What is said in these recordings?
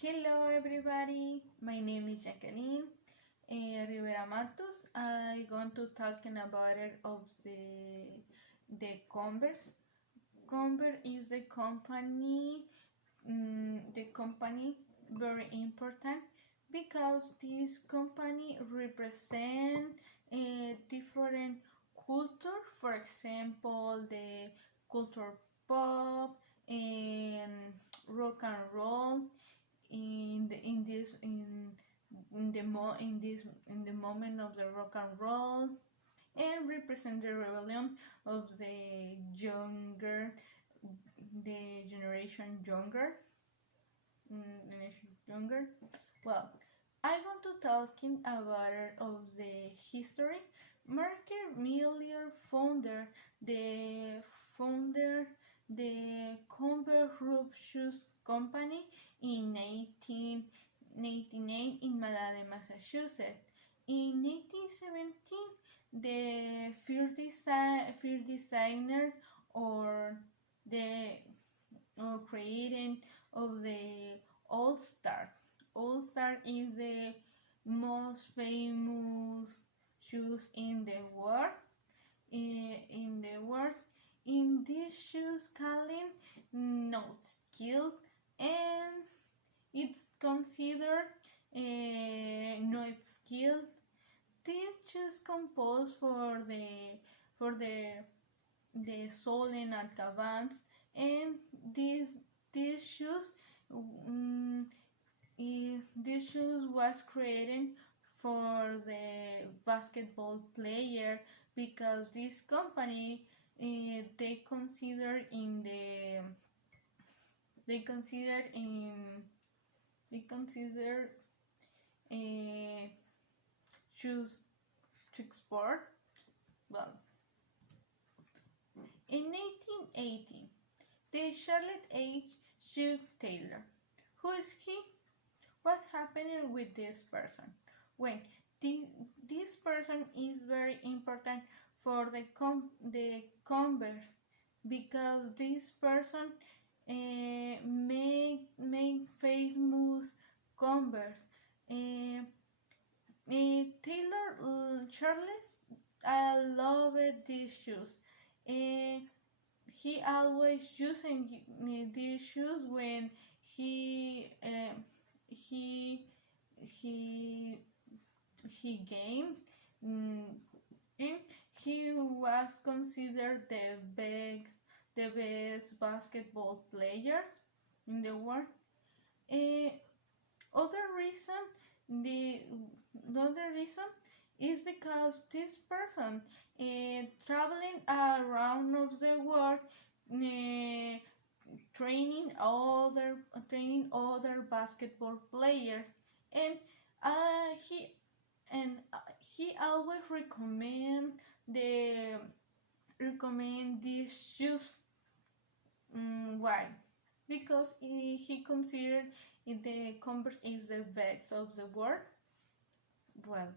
Hello everybody, my name is Jacqueline Rivera Matos. I'm going to talking about it of the Converse. Converse is the company very important because this company represent a different culture. For example, the culture pop and rock and roll in the moment of the rock and roll, and represent the rebellion of the generation younger. Well, I want to talking about of the history. Marker Miller founder the Converse Group Shoes Company in 1898 in Malade, Massachusetts. In 1817, the first designer or the creating of the All Star. All Star is the most famous shoes in the world. In these shoes, calling not skilled, and it's considered not skilled. These shoes composed for the sole and alcabans, and these shoes um, these shoes was created for the basketball player because this company they consider in the they consider in they consider shoes to export. Well, in 1980, the Charlotte H. Shoe Taylor. Who is he? What happened with this person? Well, this person is very important for the Converse because this person make famous Converse. Taylor Charles, I love these shoes. He always using these shoes when he he he he gamed, and he was considered the best basketball player in the world. Uh, other reason the other reason is because this person traveling around of the world, uh, training other basketball players, and uh, he he always recommend these shoes. Why? Because he considered the Converse is the best of the world. Well,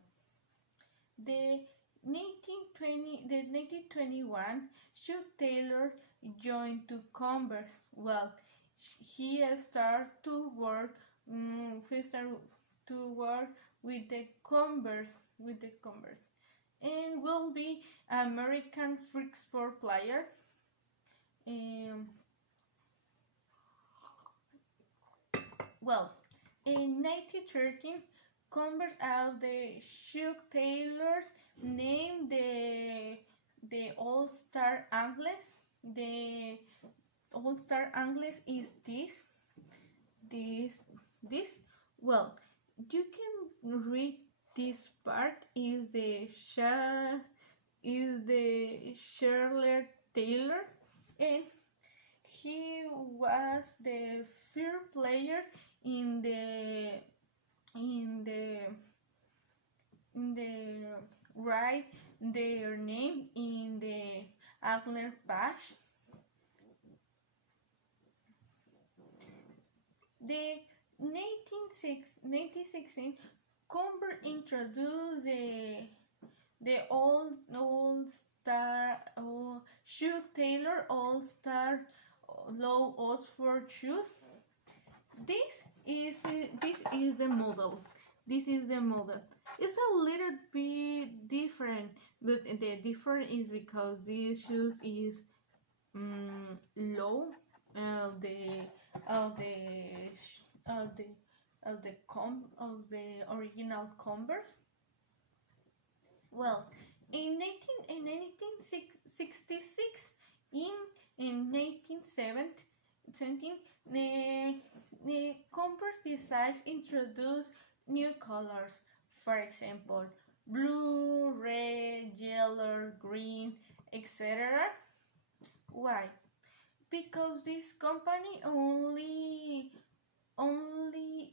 the 1921, Chuck Taylor joined to Converse. Well, he started to work. He started to work with the Converse, and will be American freak sport player. Well, in 1913, Converse of the Chuck Taylor named the All-Star Angles. The All-Star Angles is this. Well, you can read this part is the Charlotte Taylor, and he was the first player in the write their name in the Angler patch. The 1916 Converse introduced the All-Star Chuck Taylor All-Star Low Oxford shoes. This this is the model. This is the model. It's a little bit different, but the difference is because this shoes is low of the of the of the of the original Converse. Well, in 1966, in 1917, the Converse designs introduced new colors. For example, blue, red, yellow, green, etc. Why? Because this company only only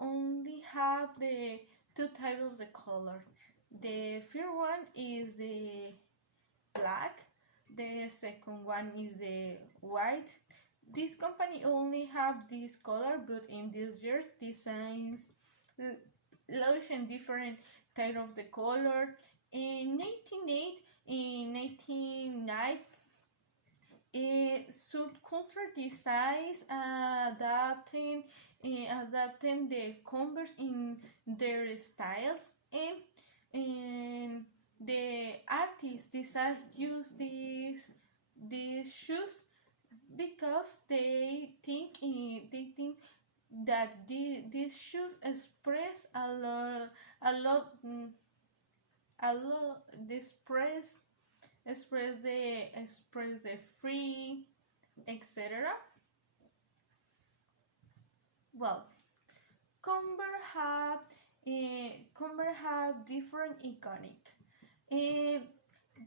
only have the two types of the color. The first one is the black, the second one is the white. This company only have this color, but in this year designs launch in different type of the color. In 1908, in 1909, subculture designs adapting the Converse in their styles, and the artists decide use these shoes because they think that these shoes express a lot a lot express the free, etc. Well, Converse have different iconic. And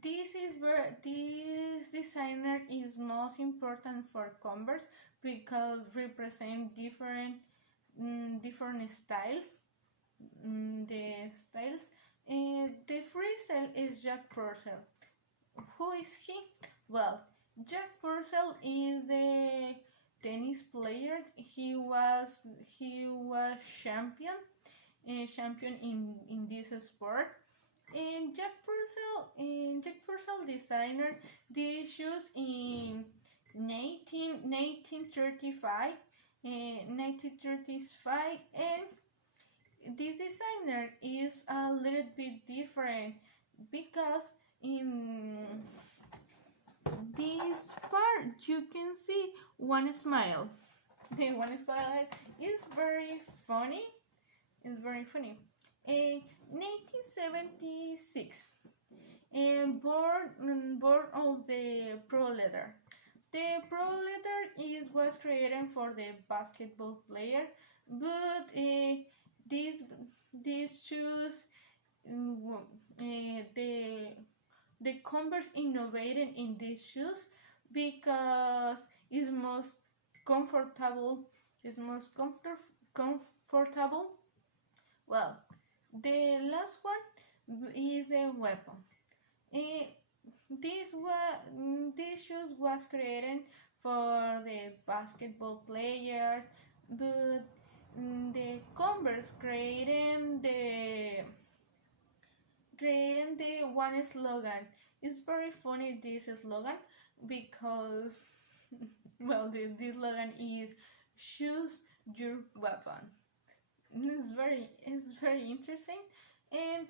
this is where this designer is most important for Converse because represent different styles. The styles. The freestyle is Jack Purcell. Who is he? Well, Jack Purcell is the tennis player. He was champion in this sport. And Jack Purcell designer these shoes in 1935, and this designer is a little bit different because in this part you can see one smile. The one smile is very funny. It's very funny. In 1976, and born of the Pro Leather. The Pro Leather was created for the basketball player, but these shoes, the Converse innovated in these shoes because it's most comfortable. It's most comfortable. Well, the last one is a weapon. These shoes was created for the basketball players, but the Converse creating the one slogan. It's very funny this slogan because well the slogan is choose your weapon. It's very interesting, and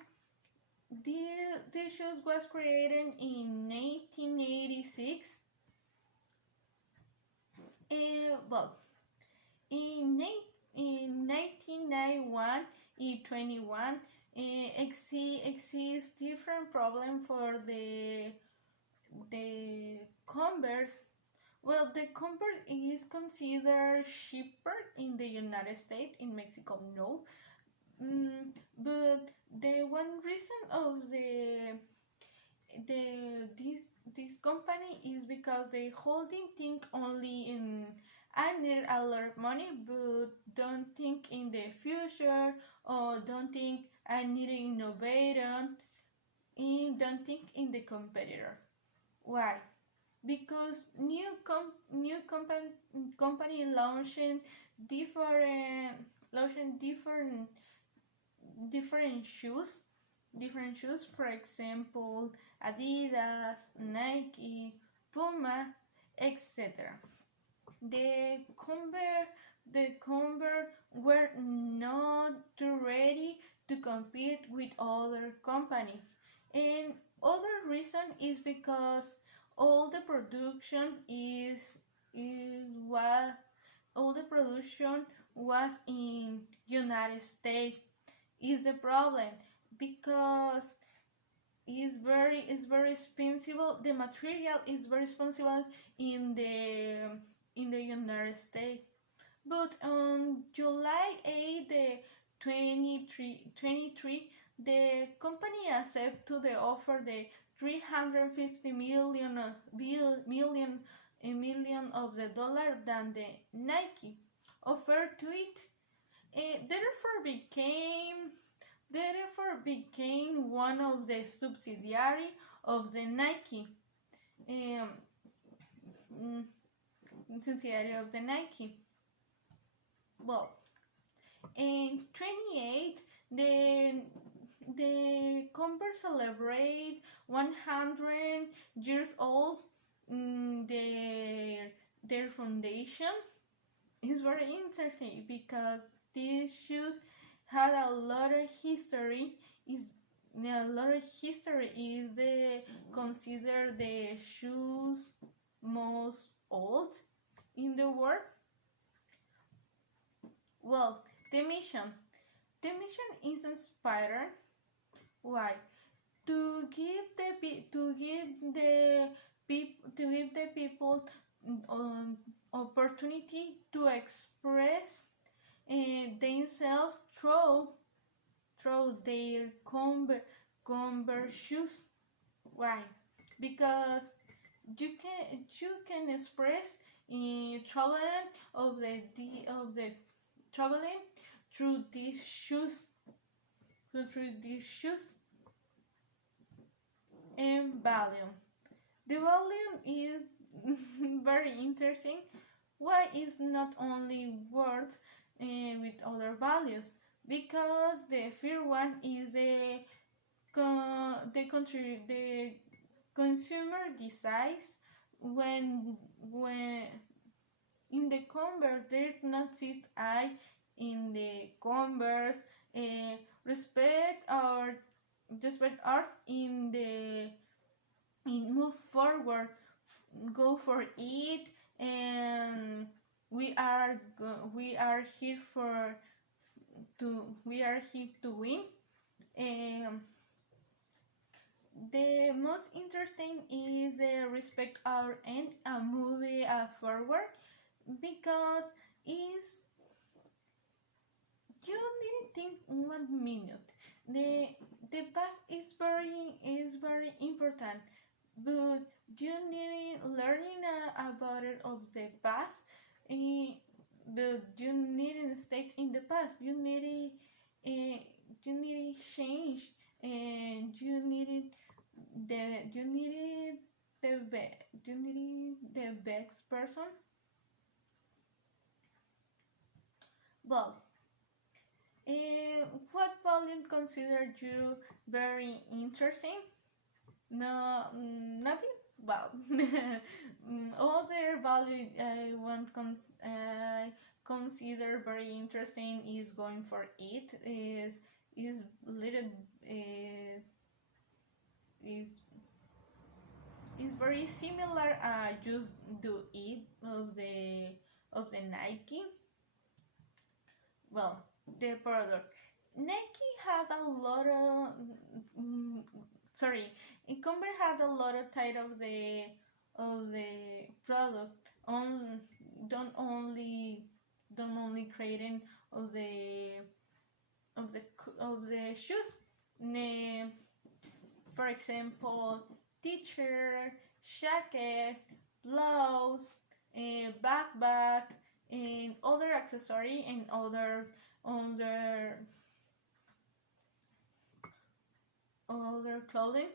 this shoes was created in 1986. Well, in 1991 and 21 exists different problem for the Converse. Well, the Converse is considered cheaper in the United States. In Mexico, no. But the one reason of this company is because they holding think only in I need a lot of money, but don't think in the future, or don't think I need to innovate on, and don't think in the competitor. Why? Because new company launching different shoes, for example Adidas, Nike, Puma, etc. the convert were not ready to compete with other companies. And other reason is because all the production is what all the production was in United States. Is the problem because it's very expensive. The material is very expensive in the United States. But on July 8, 2023, the company accepted to the offer the 350 million of the dollar than the Nike offered to it. Therefore became one of the subsidiary of the Nike. Um, subsidiary of the Nike. Well, in 28, the Converse celebrate 100 years old. Their foundation is very interesting because these shoes had a lot of history. Is they consider the shoes most old in the world. Well, the mission is inspired. Why? To give the people opportunity to express themselves through their Converse shoes. Why? Because you can express traveling of the traveling through these shoes. And volume. The volume is very interesting. Why is not only words with other values? Because the first one is the consumer decides when in the Converse there not sit I in the Converse respect art in move forward, go for it, and we are here to win. The most interesting is the respect art and a movie forward because is you didn't think 1 minute. The past is very important, but you need learning about it of the past. But you needn't stay in the past. You need change, and you needed the best person. Well, what volume consider you very interesting? No, nothing. Well, other value I consider very interesting is going for it is little is very similar. Just do it of the Nike. Well, the product. Nike had a lot of Converse had a lot of type of the product. Don't only creating of the shoes. For example, t-shirt, jacket, blouse, backpack, and other accessory and other clothing.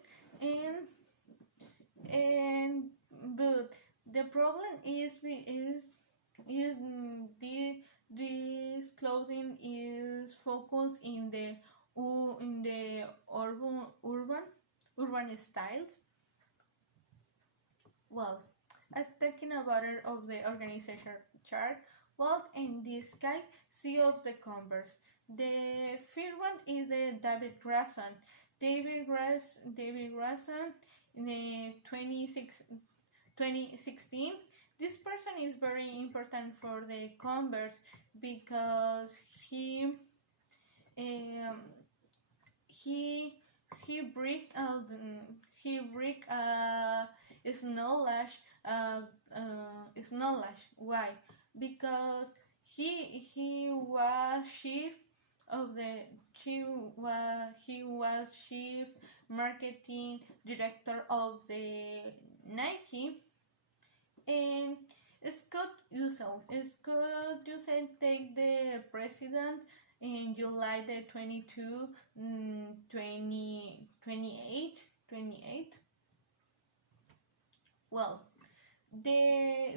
And but the problem is this clothing is focused in the urban styles. Well, talking about it of the organization chart. Well, in this case, CEO of the Converse. The first one is David Grayson. David Grayson in the 2016. This person is very important for the Converse because um, he he break Snowlash Snowlash. Why? Because he was chief of the he was chief marketing director of the Nike, and Scott Usain take the president in July the 22, 28. Well, the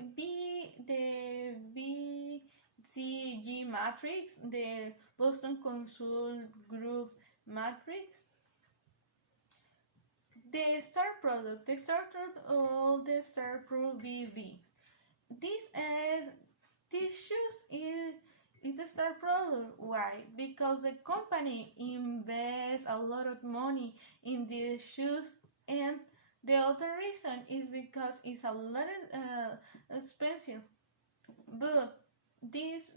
BCG matrix, the Boston Consult Group matrix, the star product, the star product BV. This shoes is the star product. Why? Because the company invests a lot of money in these shoes, and the other reason is because it's a lot expensive. But these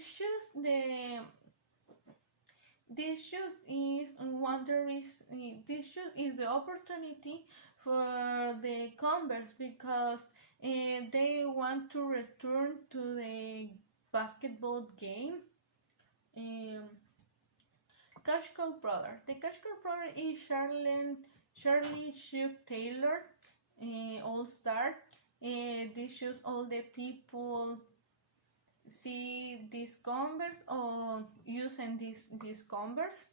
shoes, this shoes is this shoes is the opportunity for the Converse because they want to return to the basketball game. Cash Cow Brother. The Cash Cow Brother is Charlie Chuck Taylor, All Star. This shows all the people see these Converse or using these Converse.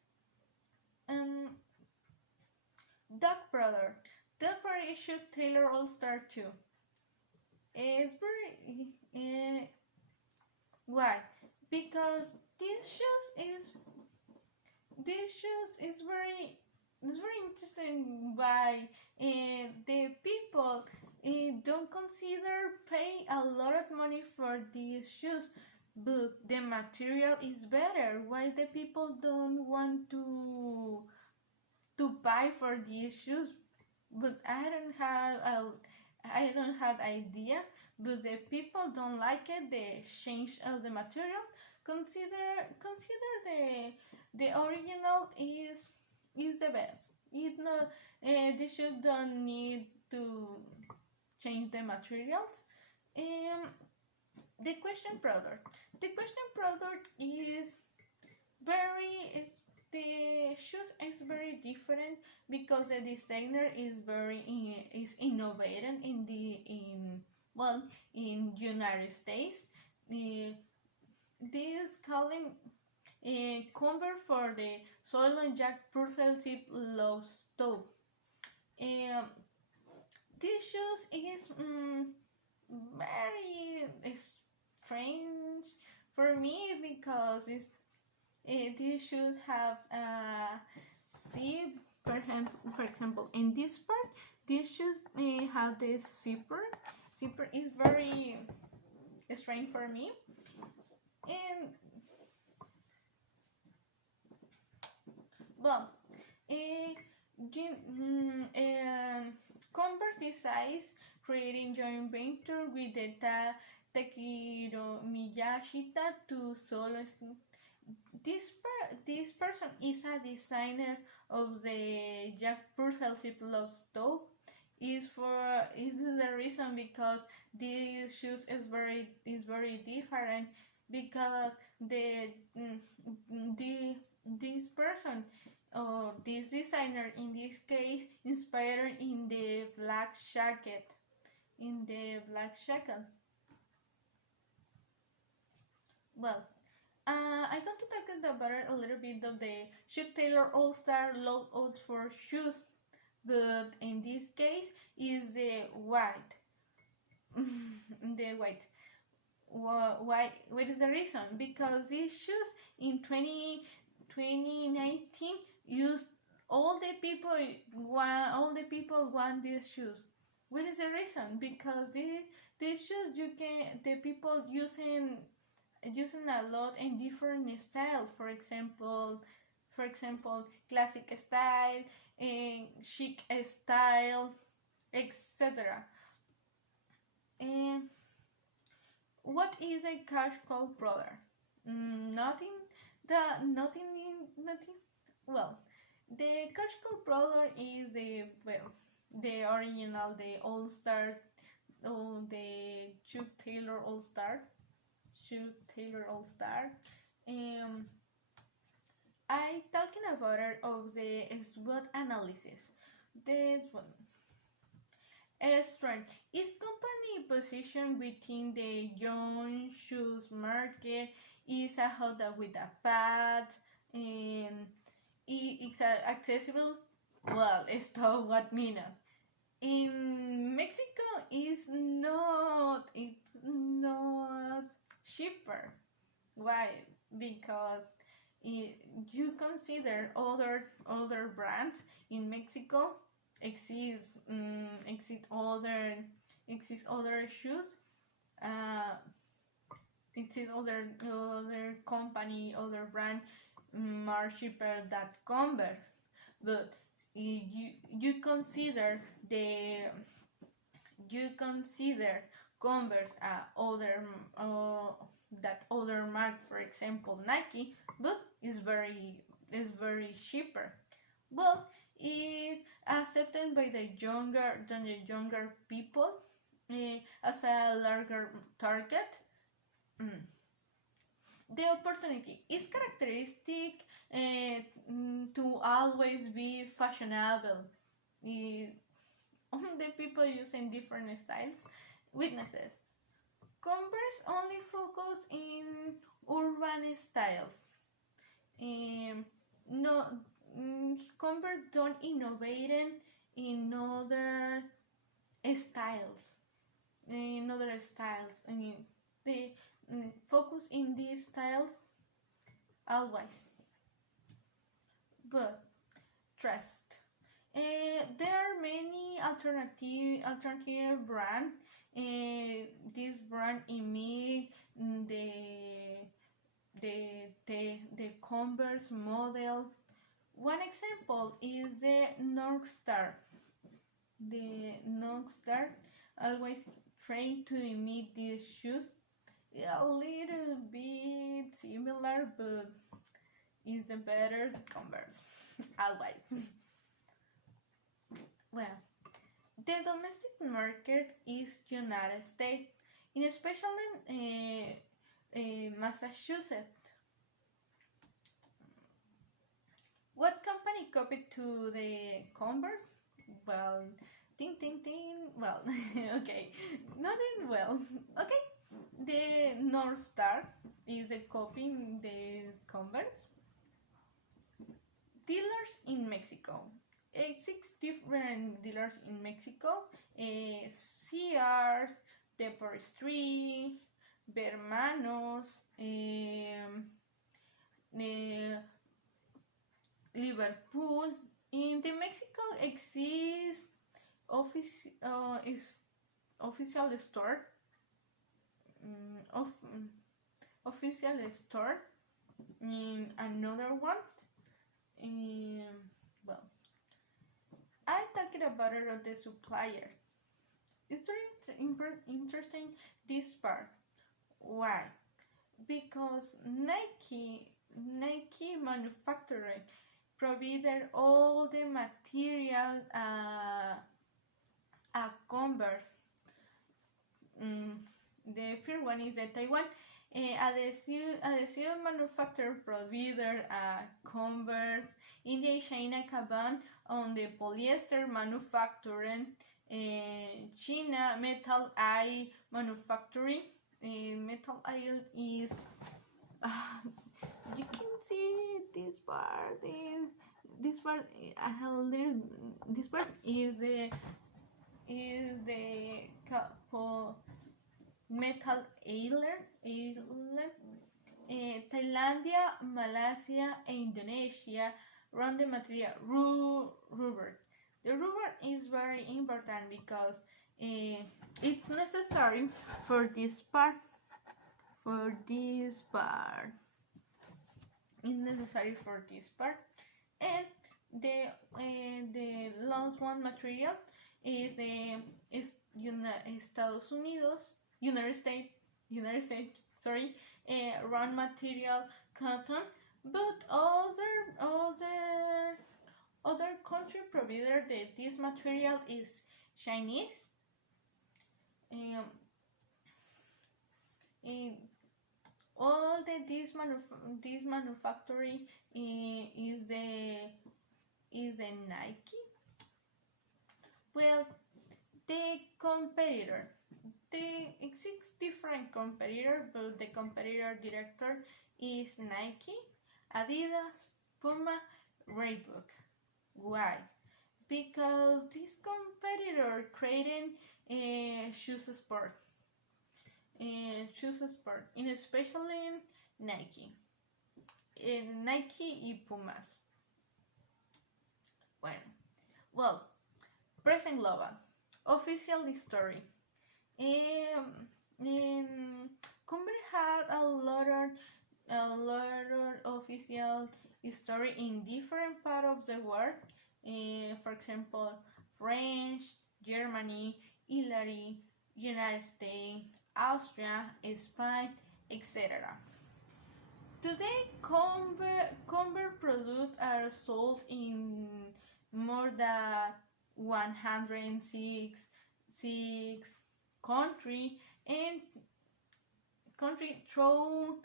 Doug Brother. Doug Brother is Chuck Taylor All Star 2. It's very why? Because this shoes is very interesting. Why the people don't consider pay a lot of money for these shoes, but the material is better. Why the people don't want to buy for these shoes? But I don't have idea. But the people don't like it. The change of the material. Consider the original is the best. It no the shoes don't need to change the materials. The question product. The question product is very the shoes is very different because the designer is innovating in United States. This calling Convert for the soil and Jack Purcell Tip Low Stove. This shoes is very strange for me because these shoes have a zip. For example, in this part, these shoes have this zipper. Zipper is very strange for me, and well, Converse decides creating joint venture with the Takiro Miyashita to solo. This person is a designer of the Jack Purcell Zip Love Stove. Is the reason because these shoes is very different because this person or this designer in this case inspired in the black jacket. Well, I'm going to talk about a little bit of the Chuck Taylor All Star loadout for shoes, but in this case is the white. The white. Why? What is the reason? Because these shoes in 2019 used all the people want these shoes, What is the reason? Because these shoes the people using a lot in different styles. For example, classic style, chic style, etc. And what is a cash cow brother? Nothing. Nothing. Well, the cash cow brother is the original, the All Star, the Chuck Taylor All Star, Chuck Taylor All Star. Um, I talking about it of the SWOT analysis. This one. Strength is company position within the young shoes market. Is a hot dog with a pad, and it's accessible. Well, stop what minute. In Mexico, it's not cheaper. Why? Because you consider other brands in Mexico exist other shoes, uh, exist other company, other brand more cheaper than Converse, but you consider the you consider Converse that other mark, for example Nike, but it's very cheaper. But it's accepted by the younger people as a larger target. Mm. The opportunity is characteristic to always be fashionable. Uh, the people using different styles. Witnesses. Converse only focus in urban styles. No, Converse don't innovate in other styles. They focus in these styles always. But trust. There are many alternative brand. This brand imite the Converse model. One example is the North Star. The North Star always try to imitate these shoes. A little bit similar, but is the better Converse. Always. Well, the domestic market is United States, in especially Massachusetts. What company copied to the Converse? Well, ting ting ting. Well, okay, nothing well. Okay, the North Star is the copying the Converse. Dealers in Mexico. 6 different dealers in Mexico. Sears, Depot Street, Bermanos, Liverpool. In the Mexico exists official store of official store in another one. Well, I talked about it of the supplier. It's very interesting this part. Why? Because Nike manufacturing provided all the material Converse. The first one is the Taiwan adhesive manufacturer provider Converse. India China Kaban on the polyester manufacturing. China metal eye manufacturing. Metal eye is you can see this part is this part is the metal island. Thailandia, Malaysia, and Indonesia run the material rubber. The rubber is very important because it's necessary for this part. It's necessary for this part, and the last one material is United States. Sorry, raw material cotton, but other country provider this material is Chinese. All this manufacturing is the Nike. Well, the competitor. There exists different competitor, but the competitor director is Nike, Adidas, Puma, Reebok. Why? Because this competitor creating shoes sport, and especially Nike, Nike y Pumas. Well, present global, official history. Convert had a lot of official history in different parts of the world. For example, French, Germany, Italy, United States, Austria, Spain, etc. Today, Convert products are sold in more than 106 countries and through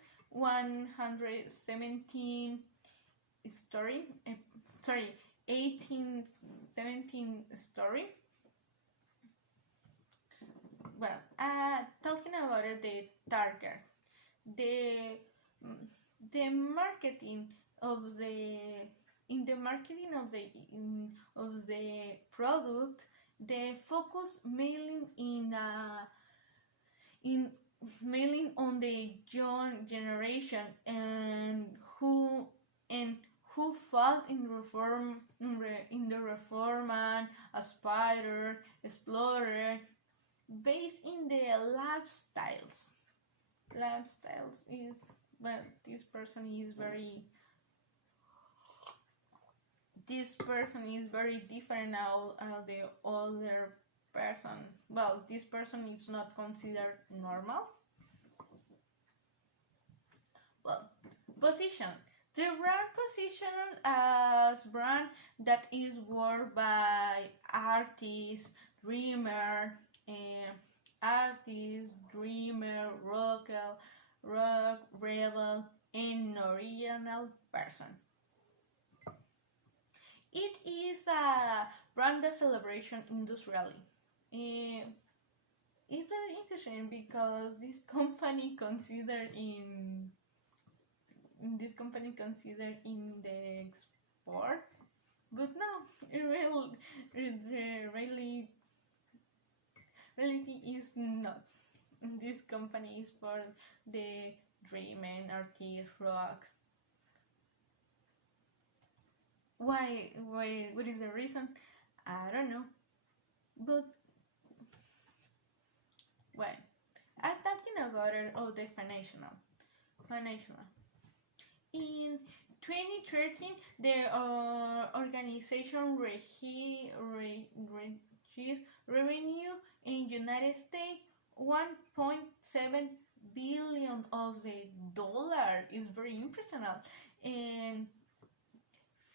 1817 story. Well, talking about the target, the marketing of the product, the focus mainly on the young generation and who fought in the reform and aspire, explorer, based in the lifestyles. Is, well, this person is very different now the older person. Well, this person is not considered normal. Well, position. The brand position as brand that is worn by artists, dreamer, rock, rebel, and original person. It is a brand celebration industrially. It's very interesting because this company considered in the export, but no, reality is not. This company is for the dream and artist rock. Why? What is the reason? I don't know. But well, I'm talking about it of the financial. In 2013, the organization registered revenue in United States 1.7 billion of the dollar is very impressive, and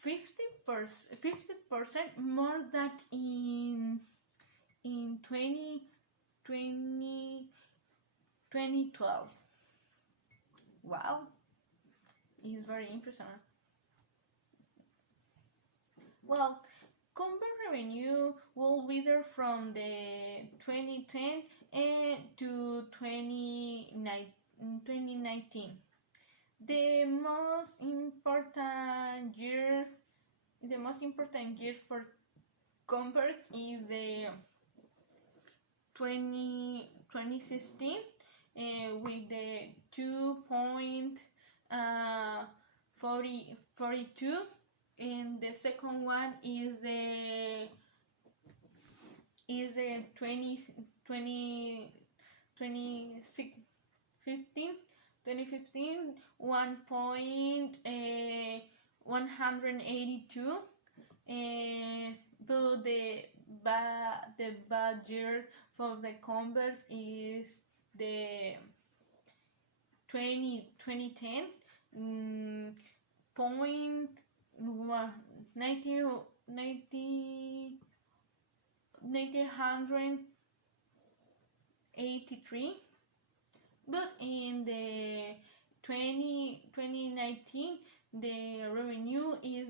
50% more than in 2012. Wow, it's very impressive. Well, Convert revenue will wither from the 2010 to 2019. The most important years for Convert is the 2016 with the 2.42, and the second one is the is 2015 1.182, but the bad year for the Converse is the 2010 point 1983, but in the 2019 the revenue is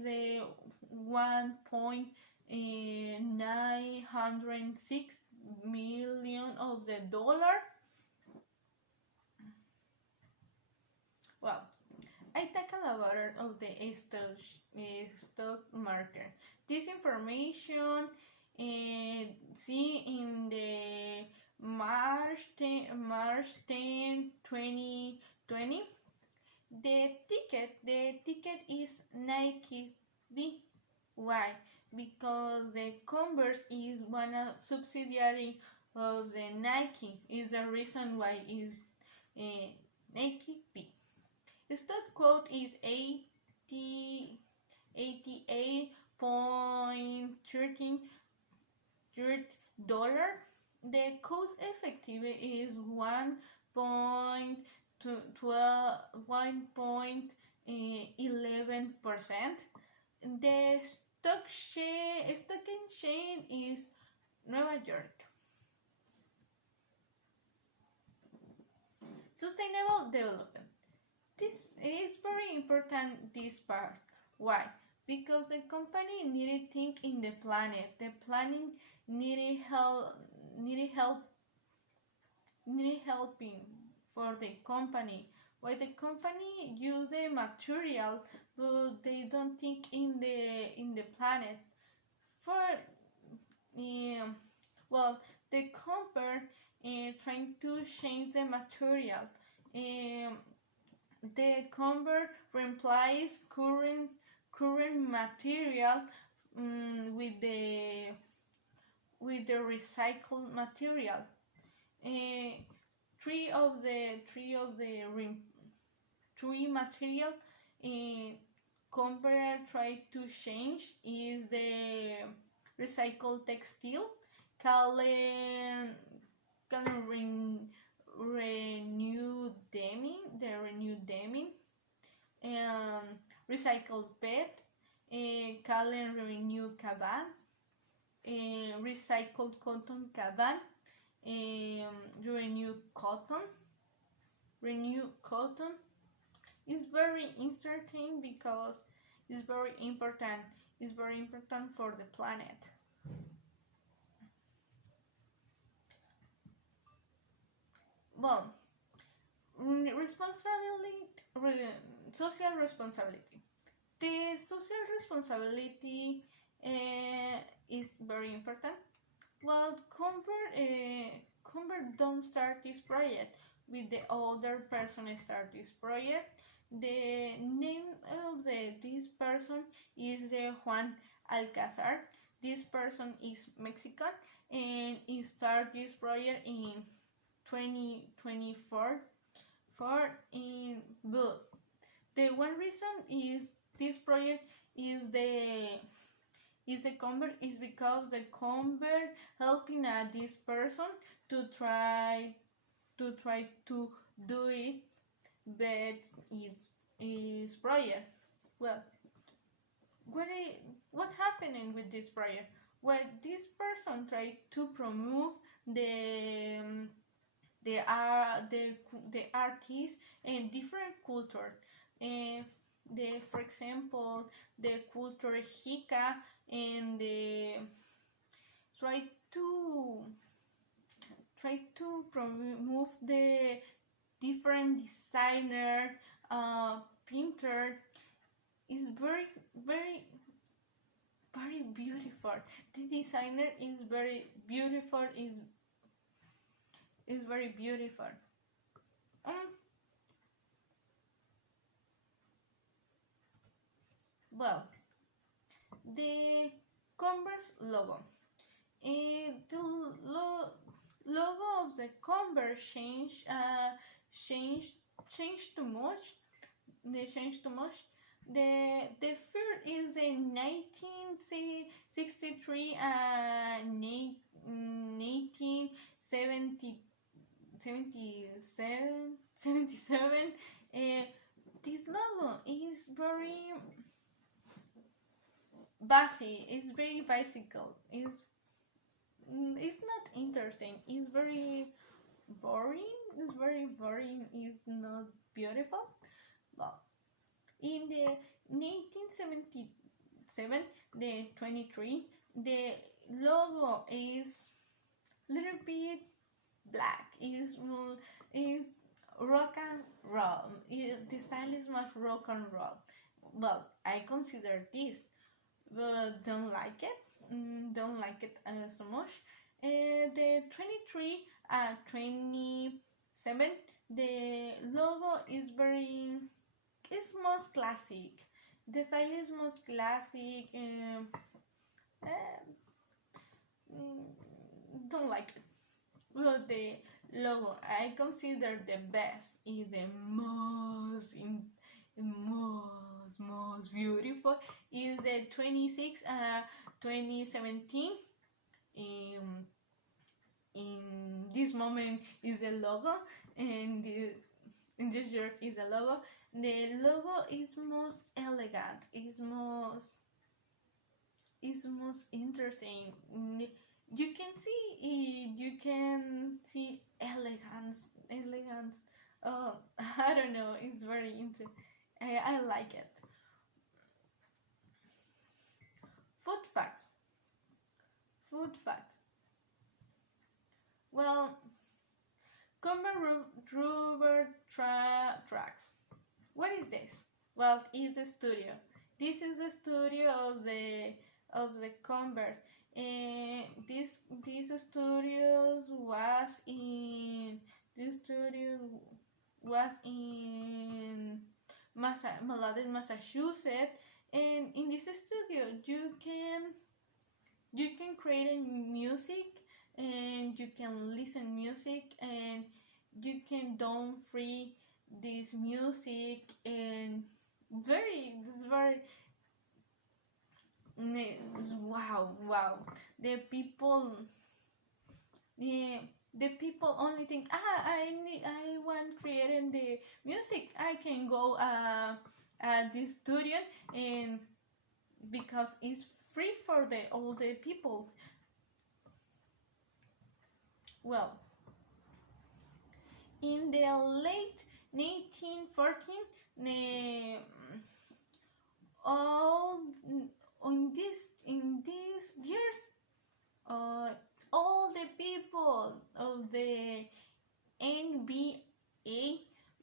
1.906 million of the dollar. Well, I take a lot of the stock market. This information see in the March 10, 2020. The ticket is Nike B. Why? Because the Converse is one subsidiary of the Nike. Is the reason why is Nike B. The stock quote is 88.13 $. The cost effective is 1.11%. The stock exchange is New York. Sustainable development. This is very important, this part. Why? Because the company needed to think in the planet. The planning needed helping for the company. Why the company use the material, but they don't think in the planet. For well, the company trying to change the material. The convert replaces current material with the recycled material. Three material convert try to change is the recycled textile, renewed denim, recycled PET, renew caban, recycled cotton caban, renew cotton. Is very interesting because it's very important. It's very important for the planet. Well, social responsibility. The social responsibility is very important. Well, Convert don't start this project with the other person start this project. The name of this person is Juan Alcázar. This person is Mexican and he started this project in 2024. But the one reason is this project is the Convert is because the Convert helping this person to try to do it, but it's project. Well, what happening with this project? Well, this person tried to promote the artists and different culture. For example, the culture Hika and try to promote the different designer, painter. Is very beautiful. The designer is very beautiful. Is very beautiful. Well, the Converse logo. the logo of the Converse changed too much. They changed too much. The first is the 1963 and 1977. This logo is very basic. It's very bicycle. It's not interesting. It's very boring. It's very boring. It's not beautiful. Well, in the 1977, the 23, the logo is little bit black. Is rock and roll. The style is much rock and roll. Well, I consider this, but don't like it. Don't like it so much. The 23 27, the logo is very. It's most classic. The style is most classic. Don't like it. Well, the logo I consider the best is the most beautiful is the 26 2017. In this moment is the logo, and in this year is the logo. The logo is most elegant. Is most interesting. You can see elegance. Oh, I don't know. It's very interesting. I like it. Food facts. Well, Converse rubber tracks. What is this? Well, it's a studio. This is the studio of the Converse. This studio was in Malden, Massachusetts, and in this studio you can create music, and you can listen music, and you can download free this music, and it's very wow. The people only think, I want creating the music. I can go at this studio, and because it's free for all the people. Well, in the late 1914, in these years, all the people of the NBA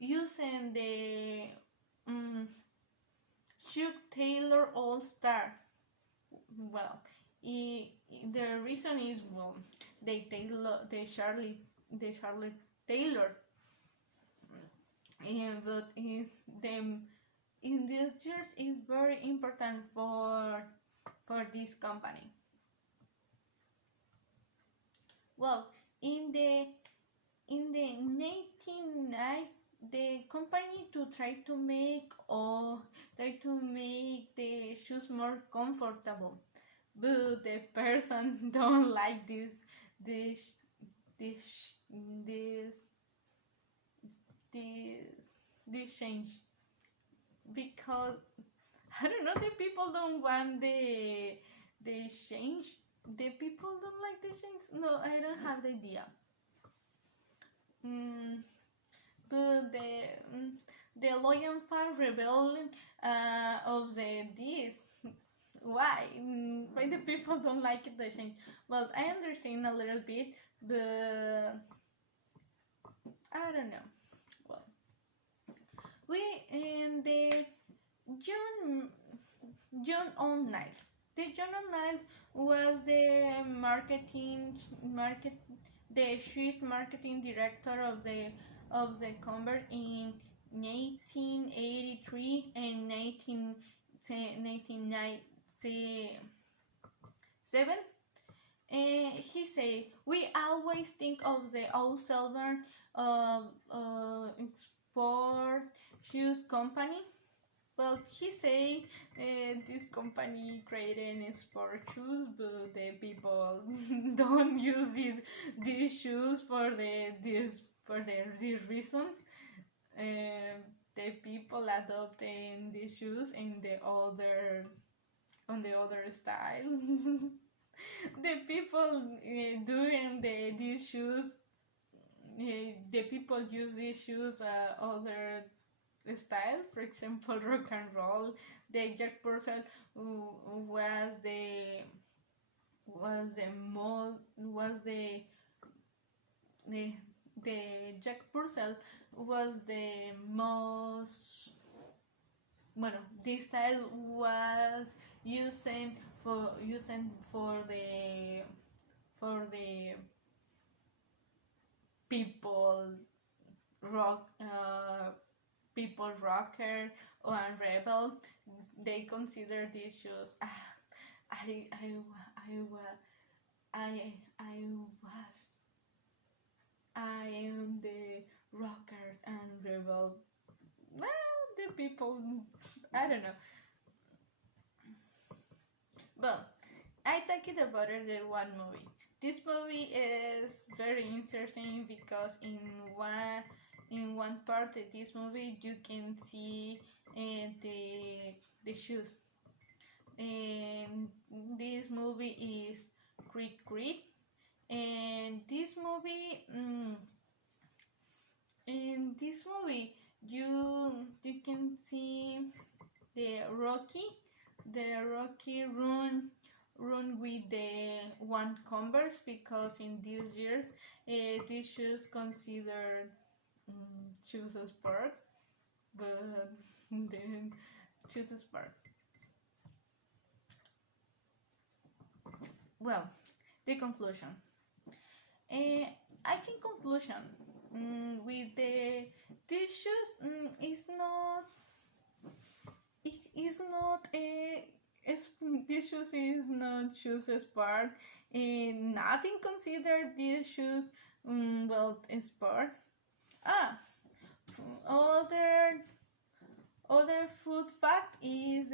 using the Chuck Taylor All Star. Well, the reason is, well, the Charlotte Taylor, but in this year is very important for this company. Well, in the 1990, the company try to make the shoes more comfortable, but the person don't like this change, because I don't know, the people don't want the change. The people don't like the change. No, I don't have the idea. But the loyal fan rebellion of this. Why the people don't like the change? Well, I understand a little bit, but I don't know. Well, we in the John O'Niles. The John O'Niles was the chief marketing director of the Converse in 1983 and 1997, He say we always think of the old silver export shoes company. Well, he say this company created sport shoes, but the people don't use these shoes for these reasons. The people adopting these shoes in the other on the other style. The people doing these shoes, the people use these shoes other style. For example, rock and roll. The Jack Purcell was the Jack Purcell was the most. Bueno, this style was using for the people rock people rocker or rebel. They consider these shoes. I I I was I am the rockers and rebel. Well, the people, I don't know. Well, I talked about it in one movie. This movie is very interesting because in one part of this movie you can see the shoes. And this movie is Creed Creed. And in this movie you can see the Rocky run with the one Converse, because in these years these shoes considered shoes sport, but then shoes sport. Well, the conclusion. I can conclusion with these shoes is not a this shoes is not shoes sport. Nothing considered these shoes well sport. Ah, other food fact is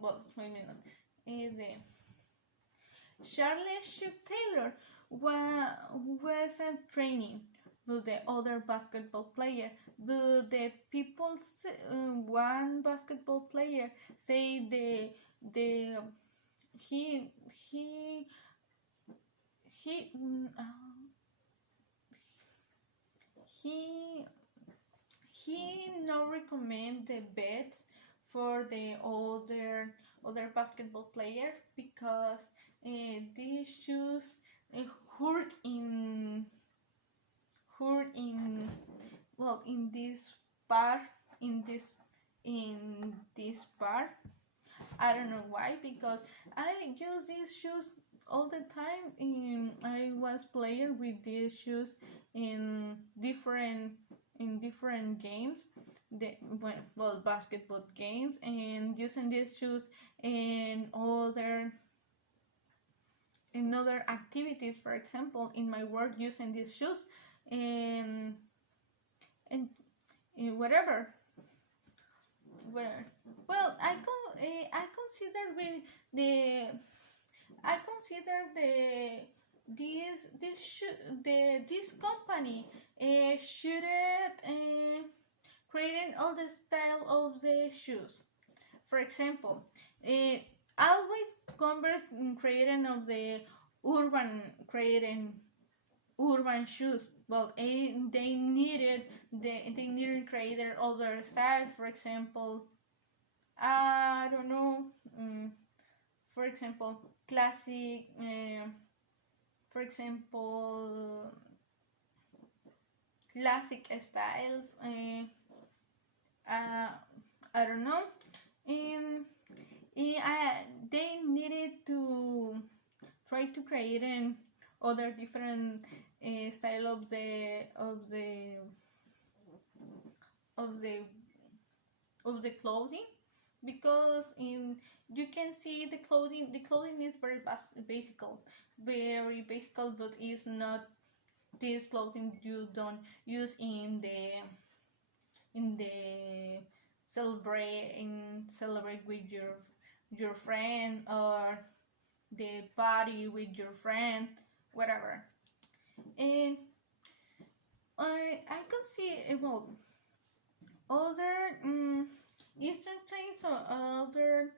well, wait a minute, is the Charles Shoe Taylor wasn't training with the other basketball player, but the people one basketball player say the he he he he he no recommend the bets for the other basketball player, because these shoes hurt well in this part in this part. I don't know why, because I use these shoes all the time. I was playing with these shoes in different games, well, basketball games, and using these shoes in other activities. For example, in my work, using these shoes and whatever. Well, I consider with the I consider this company should creating all the style of the shoes. For example, always Converse creating of the urban shoes. Well, they needed create their other style. For example, I don't know. For example, classic. For example, classic styles. I don't know. And they needed to try to create an other different style of the of the clothing, because in you can see the clothing is very basic, very basic, but it's not this clothing you don't use in the celebrate with your friend, or the party with your friend, whatever. And I can see, well, other Eastern trains, or other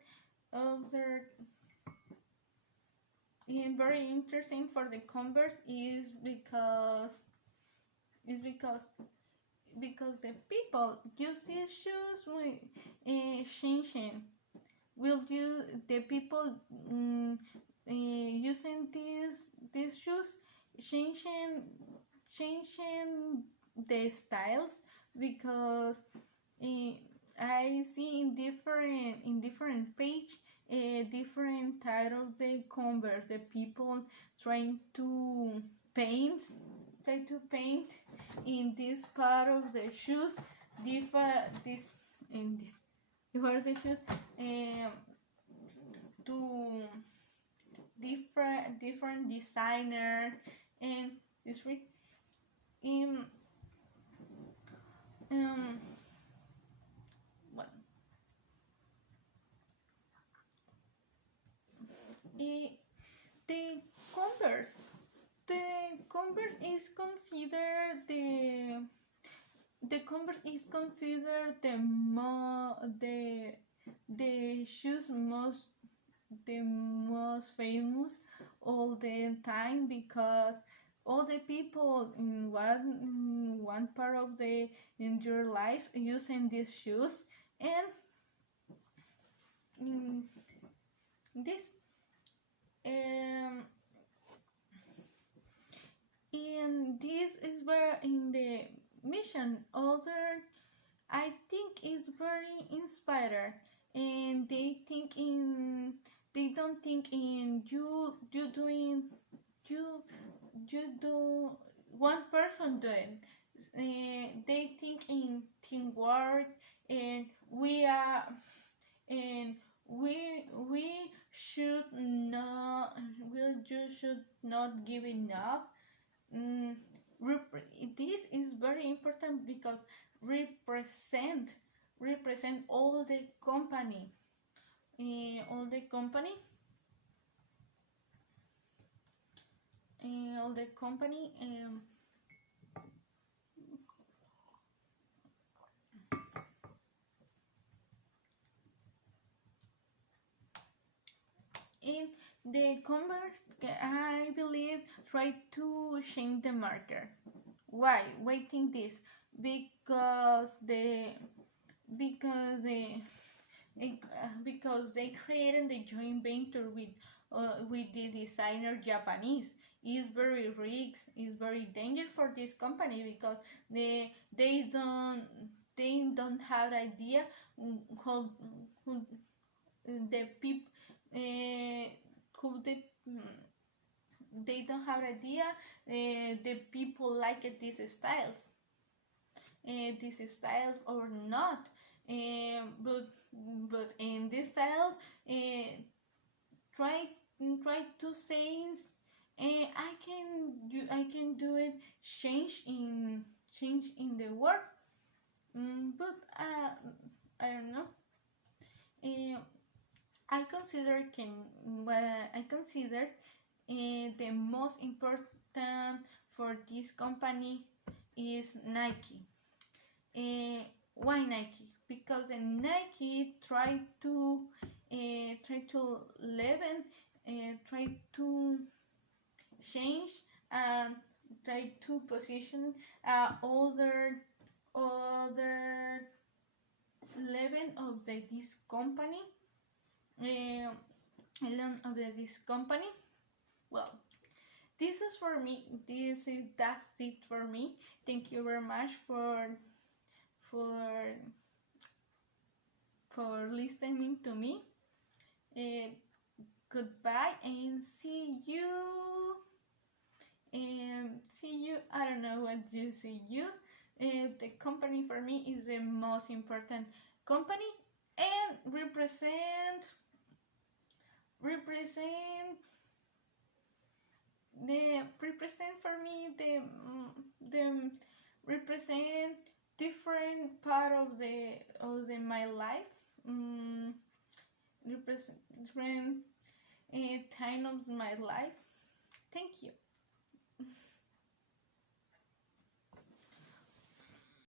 very interesting for the Converse is because the people use these shoes with changing. Will you the people using these shoes changing the styles, because uh, I see in different page different titles they Converse, the people trying to paint try to paint in this part of the shoes, this in this part of the shoes, to different designer, and this in um what eh, the Converse the Converse is considered the Converse is considered the shoes the most famous all the time, because all the people in one part of the in your life using these shoes, and in this um and this is where in the mission other I think is very inspired, and they don't think in you doing you you do one person doing. They think in teamwork, and and we should not you should not giving up. Mm, this is very important, because represent represent all the company all the company in the Converse, I believe, try to change the marker. Why think this? Because the because they because they created the joint venture with the designer Japanese. It's very risk, it's very dangerous for this company, because they don't have idea how who the people who they don't have idea the people like these styles or not. But in this style, try try to say I can do it, change in the world. But I don't know. Uh, I consider the most important for this company is Nike. Why Nike? Because the Nike try to leaven, try to change, and try to position other level of this company. Uh, this company. Well, this is for me. That's it for me. Thank you very much for for listening to me. Uh, Goodbye, and see you. And see you. I don't know what to see you. The company for me is the most important company and represent for me the represent different part of the my life, represent different time of my life. Thank you.